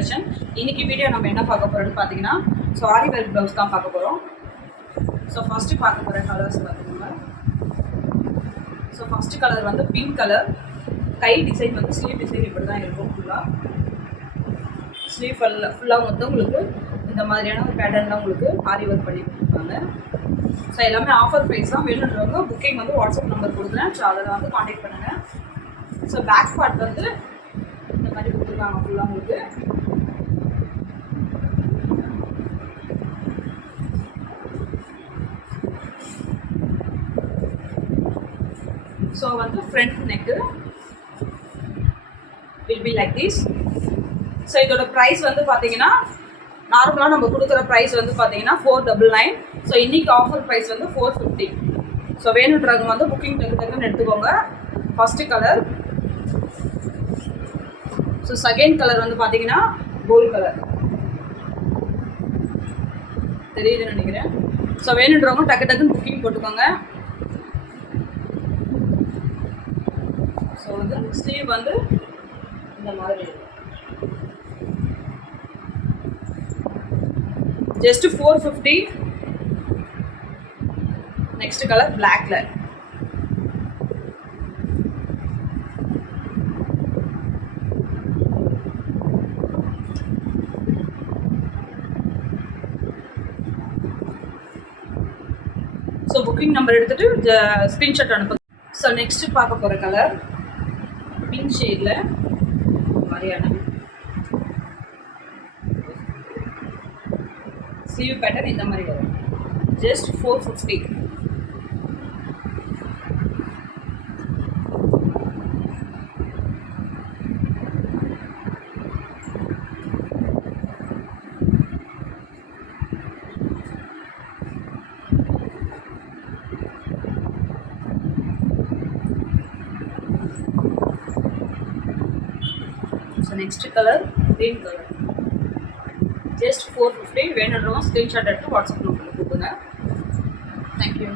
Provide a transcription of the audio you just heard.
இன்னைக்கு வீடியோ நம்ம என்ன பார்க்க போறோம்னு பார்த்தீங்கன்னா ஆரி ஒர்க் ப்ளவுஸ் தான் பார்க்க போகிறோம். ஃபர்ஸ்ட் பார்க்க போகிற கலர்ஸ் பார்த்துக்கோங்க. ஃபர்ஸ்ட் கலர் வந்து பிங்க் கலர். கை டிசைன் வந்து ஸ்லீவ் டிசைன் இப்படி தான் இருக்கும். ஸ்லீவ் ஃபுல்லாக வந்து உங்களுக்கு இந்த மாதிரியான ஒரு பேட்டர்ன் தான் உங்களுக்கு ஆரி ஒர்க் பண்ணி கொடுத்துருக்காங்க. எல்லாமே ஆஃபர் ப்ரைஸ் தான். வேணுன்றவங்க புக்கிங் வந்து வாட்ஸ்அப் நம்பர் கொடுக்குறேன். அதில் வந்து காண்டாக்ட் பண்ணுங்கள். பேக் பார்ட் வந்து இந்த மாதிரி கொடுத்துருக்காங்க ஃபுல்லாக உங்களுக்கு. வந்து front neck will be like this. இதோட ப்ரைஸ் வந்து பார்த்தீங்கன்னா நார்மலாக நம்ம கொடுக்குற ப்ரைஸ் வந்து பார்த்தீங்கன்னா 499. இன்னைக்கு ஆஃபர் ப்ரைஸ் வந்து 450. வேணுன்றவங்க வந்து புக்கிங் டக்குன்னு எடுத்துக்கோங்க. First colour. செகண்ட் கலர் வந்து பார்த்தீங்கன்னா கோல்ட் கலர் தெரியுதுன்னு நினைக்கிறேன். வேணுன்றவங்க டக்குன்னு புக்கிங் போட்டுக்கோங்க. வந்து ஸ்லீவ் வந்து இந்த மாதிரி ஜஸ்ட் 450. நெக்ஸ்ட் கலர் பிளாக்ல. புக்கிங் நம்பர் எடுத்துட்டு ஸ்கிரீன்ஷாட் அனுப்புங்க. நெக்ஸ்ட் பார்க்க போற கலர் பிங்க் ஷேட்ல மாதிரியான ஸ்லீவ் பேட்டர்ன் இந்த மாதிரி வரும். ஜஸ்ட் 450. Next colour green colour. Just 450. வேணுன்றவங்க ஸ்கிரீன்ஷாட் எடுத்து வாட்ஸ்அப் நம்பருக்கு கொடுங்க. தேங்க்யூ.